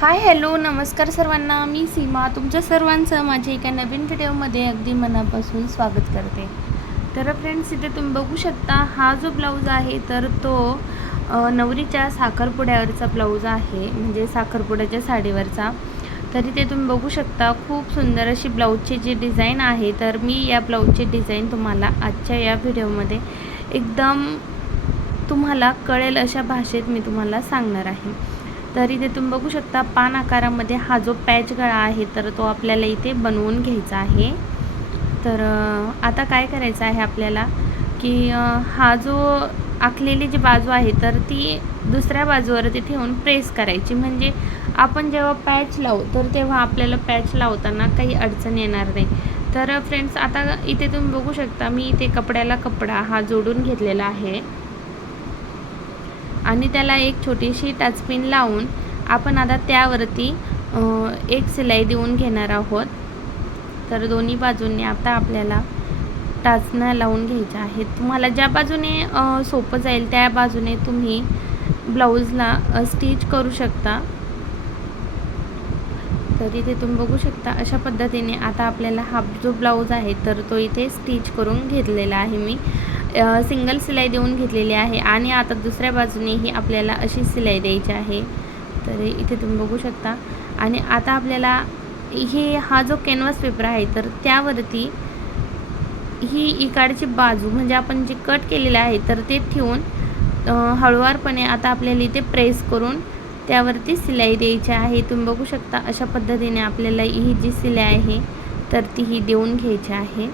Hi hello नमस्कार सर्वांना. मी सीमा तुमच्या सर्वांचं माझ्या एका नवीन व्हिडिओमध्ये अगदी मनापासून स्वागत करते. तर फ्रेंड्स, इथे तुम्ही बघू शकता हा जो ब्लाऊज आहे तर तो नवरीच्या साखरपुड्यावरचा ब्लाऊज आहे, म्हणजे साखरपुड्याच्या साडीवरचा. तर इथे तुम्ही बघू शकता खूप सुंदर अशी ब्लाऊजची जी डिझाईन आहे. तर मी या ब्लाऊजची डिझाईन तुम्हाला आजच्या या व्हिडिओमध्ये एकदम तुम्हाला कळेल अशा भाषेत मी तुम्हाला सांगणार आहे. तर इथे तुम्ही बघू शकता पान आकारामध्ये हा जो पॅच गळा आहे तर तो आपल्याला इथे बनवून घ्यायचा आहे. तर आता काय करायचं आहे आपल्याला की हा जो आखलेली जी बाजू आहे तर ती दुसऱ्या बाजूवरती ठेवून प्रेस करायची, म्हणजे आपण जेव्हा पॅच लावू तर तेव्हा आपल्याला पॅच लावताना काही अडचण येणार नाही. तर फ्रेंड्स, आता इथे तुम्ही बघू शकता मी इथे कपड्याला कपडा हा जोडून घेतलेला आहे आणि त्याला एक छोटीशी टचपिन लावून आपण आता त्यावरती एक शिलाई देऊन घेणार आहोत. तर दोन्ही बाजूंनी आता आपल्याला टाचण्या लावून घ्यायच्या आहेत. तुम्हाला ज्या बाजूने सोपं जाईल त्या बाजूने तुम्ही ब्लाऊजला स्टिच करू शकता. तर इथे तुम्ही बघू शकता अशा पद्धतीने आता आपल्याला हा जो ब्लाऊज आहे तर तो इथे स्टिच करून घेतलेला आहे. मी सिंगल शिलाई देऊन घेतलेली आहे आणि आता दुसऱ्या बाजूनेही आपल्याला अशी शिलाई द्यायची आहे. तर इथे तुम्ही बघू शकता आणि आता आपल्याला हा जो कॅनव्हास पेपर आहे तर त्यावरती ही इकडची बाजू म्हणजे आपण जे कट केलेलं आहे तर ते ठेवून हळूवारपणे आता आपल्याला इथे प्रेस करून त्यावरती शिलाई द्यायची आहे. तुम्ही बघू शकता अशा पद्धतीने आपल्याला ही जी शिलाई आहे तर ती ही देऊन घ्यायची आहे.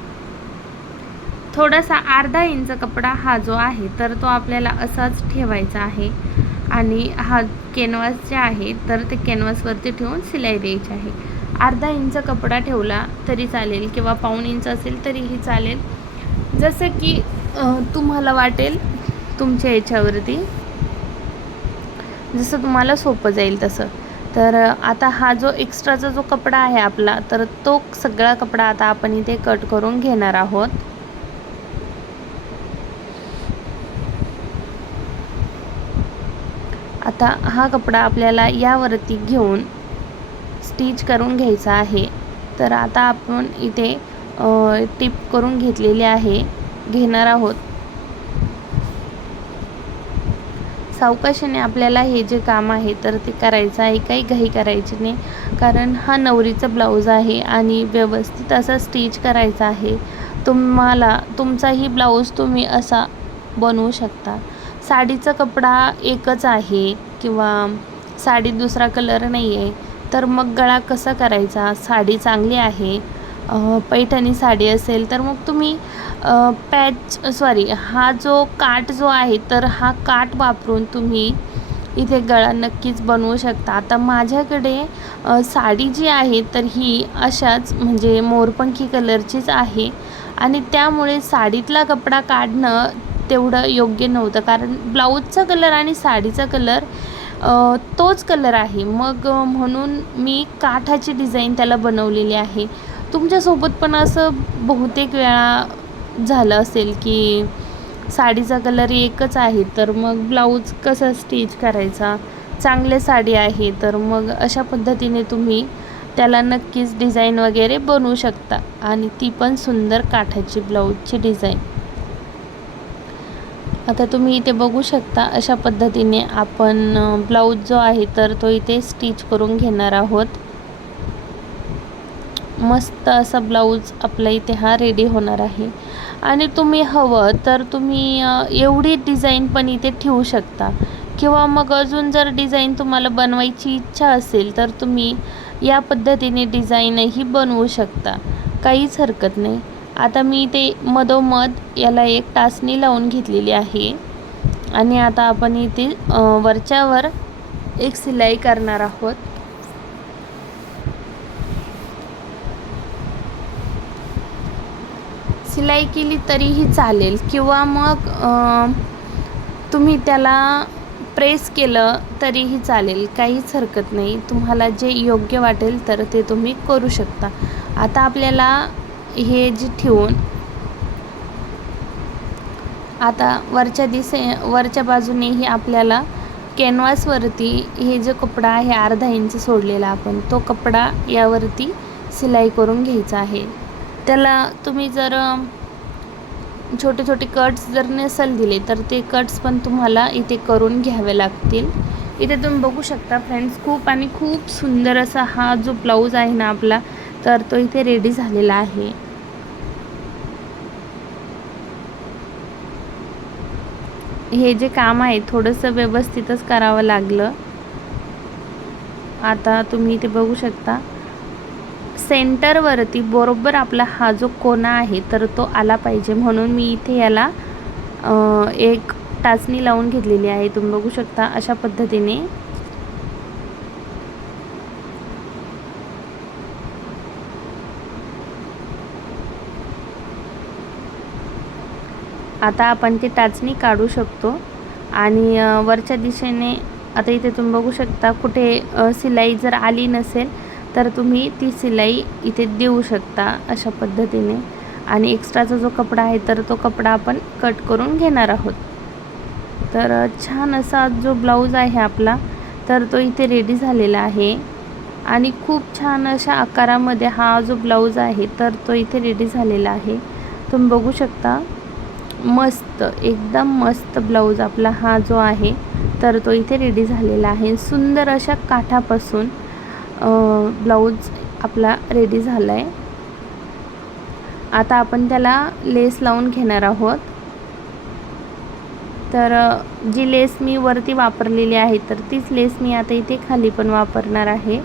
थोडासा अर्धा इंच कपडा हा जो आहे तर तो आपल्याला असाच ठेवायचा आहे आणि हा कॅनव्हास जे आहे तर ते कॅनव्हासवरती ठेवून शिलाई द्यायची आहे. अर्धा इंच कपडा ठेवला तरी चालेल किंवा पाऊण इंच असेल तरीही चालेल, जसं की तुम्हाला वाटेल तुमच्या याच्यावरती, जसं तुम्हाला सोपं जाईल तसं. तर आता हा जो एक्स्ट्राचा जो कपडा आहे आपला तर तो सगळा कपडा आता आपण इथे कट करून घेणार आहोत. आता हा कपडा आपल्याला यावरती घेऊन स्टिच करून घ्यायचा आहे. तर आता आपण इथे टिप करून घेणार आहोत. सावकाशीने आपल्याला हे जे काम आहे तर ते करायचं आहे, काही घाई करायची नाही, कारण हा नवरीचा ब्लाऊज आहे आणि व्यवस्थित असा स्टिच करायचा आहे. तुम्हाला तुमचाही ब्लाऊज तुम्ही असा बनवू शकता. साडीचा कपडा एकच आहे किंवा साडीत दुसरा कलर नाही आहे तर मग गळा कसा करायचा. साडी चांगली आहे, पैठणी साडी असेल तर मग तुम्ही हा जो काठ जो आहे तर हा काठ वापरून तुम्ही इथे गळा नक्कीच बनवू शकता. आता माझ्याकडे साडी जी आहे तर ही अशाच म्हणजे मोरपंखी कलरचीच आहे आणि त्यामुळे साडीतला कपडा काढणं तेवढं योग्य नव्हतं, कारण ब्लाऊजचा कलर आणि साडीचा कलर तोच कलर आहे. मग म्हणून मी काठाची डिझाईन त्याला बनवलेली आहे. तुमच्यासोबत पण असं बहुतेक वेळा झालं असेल की साडीचा कलर एकच आहे तर मग ब्लाऊज कसा स्टिच करायचा. चांगली साडी आहे तर मग अशा पद्धतीने तुम्ही त्याला नक्कीच डिझाईन वगैरे बनवू शकता आणि ती पण सुंदर काठाची ब्लाऊजची डिझाईन. आता तुम्ही इथे बघू शकता अशा पद्धतीने आपण ब्लाऊज जो आहे तर तो इथे स्टिच करून घेणार आहोत. मस्त असा ब्लाऊज आपला इथे हा रेडी होणार आहे आणि तुम्ही हवं तर तुम्ही एवढी डिझाईन पण इथे ठेवू शकता किंवा मग अजून जर डिझाईन तुम्हाला बनवायची इच्छा असेल तर तुम्ही या पद्धतीने डिझाईनही बनवू शकता, काहीच हरकत नाही. आता मी इथे मधोमध याला एक टाचणी लावून घेतलेली आहे आणि आता आपण इथे वरच्यावर एक शिलाई करणार आहोत. शिलाई केली तरीही चालेल किंवा मग तुम्ही त्याला प्रेस केलं तरीही चालेल, काहीच हरकत नाही. तुम्हाला जे योग्य वाटेल तर ते तुम्ही करू शकता. आता आपल्याला हे जे ठेवून आता वरच्या बाजूनेही आपल्याला कॅनव्हासवरती हे जो कपडा आहे अर्धा इंच सोडलेला आपण, तो कपडा यावरती सिलाई करून घ्यायचा आहे. त्याला तुम्ही जर छोटे छोटे कट्स जर नसेल दिले तर ते कट्स पण तुम्हाला इथे करून घ्यावे लागतील. इथे तुम्ही बघू शकता फ्रेंड्स, खूप सुंदर असा हा जो ब्लाऊज आहे ना आपला, तर तो इथे रेडी झालेला आहे. हे जे काम आहे थोडंसं व्यवस्थितच करावं लागलं. आता तुम्ही इथे बघू शकता सेंटरवरती बरोबर आपला हा जो कोना आहे तर तो आला पाहिजे, म्हणून मी इथे याला एक टाचणी लावून घेतलेली आहे. तुम्ही बघू शकता अशा पद्धतीने. आता आपण ती टाचणी काढू शकतो आणि वरच्या दिशेने आता इथे तुम्ही बघू शकता कुठे सिलाई जर आली नसेल तर तुम्ही ती सिलाई इथे देऊ शकता अशा पद्धतीने. आणि एक्स्ट्राचा जो कपडा आहे तर तो कपडा आपण कट करून घेणार आहोत. तर छान असा जो ब्लाऊज आहे आपला तर तो इथे रेडी झालेला आहे आणि खूप छान अशा आकारामध्ये हा जो ब्लाऊज आहे तर तो इथे रेडी झालेला आहे. तुम्ही बघू शकता मस्त, एकदम मस्त ब्लाऊज आपला हा जो आहे तर तो इथे रेडी झालेला आहे. सुंदर अशा काठापासून ब्लाऊज आपला रेडी झाला आहे. आता आपण त्याला लेस लावून घेणार आहोत. तर जी लेस मी वरती वापरलेली आहे तर तीच लेस मी आता इथे खाली पण वापरणार आहे.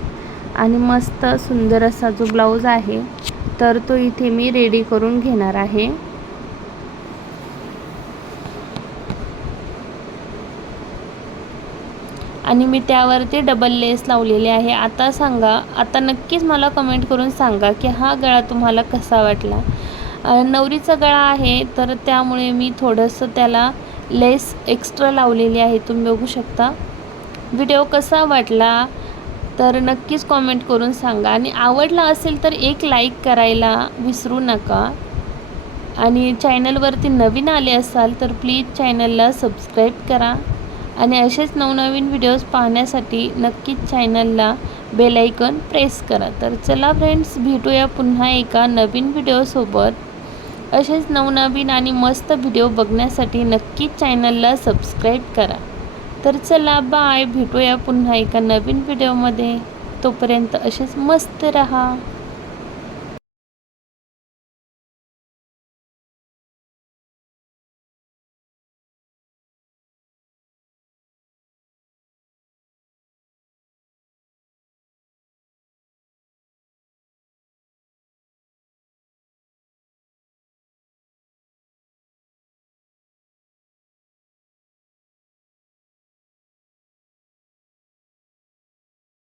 आणि मस्त सुंदर असा जो ब्लाऊज आहे तर तो इथे मी रेडी करून घेणार आहे. आणि मी त्यावरती डबल लेस लावलेली आहे. आता नक्कीच मला कमेंट करून सांगा की हा गळा तुम्हाला कसा वाटला. नवरीचा गळा आहे तर त्यामुळे मी थोडंसं त्याला लेस एक्स्ट्रा लावलेली आहे. तुम्ही बघू शकता. व्हिडिओ कसा वाटला तर नक्कीच कमेंट करून सांगा आणि आवडला असेल तर एक लाईक करायला विसरू नका. आणि चॅनलवरती नवीन आले असाल तर प्लीज चॅनलला सबस्क्राईब करा आणि असेच नवनवीन व्हिडिओज पाहण्यासाठी नक्कीच चॅनलला बेल आयकॉन प्रेस करा. तर चला फ्रेंड्स, भेटूया पुन्हा एका नवीन व्हिडिओसोबत. असेच नवनवीन आणि मस्त व्हिडिओ बघण्यासाठी नक्कीच चॅनलला सबस्क्राईब करा. तर चला बाय, भेटूया पुन्हा एका नवीन व्हिडिओमध्ये. तोपर्यंत असेच मस्त रहा.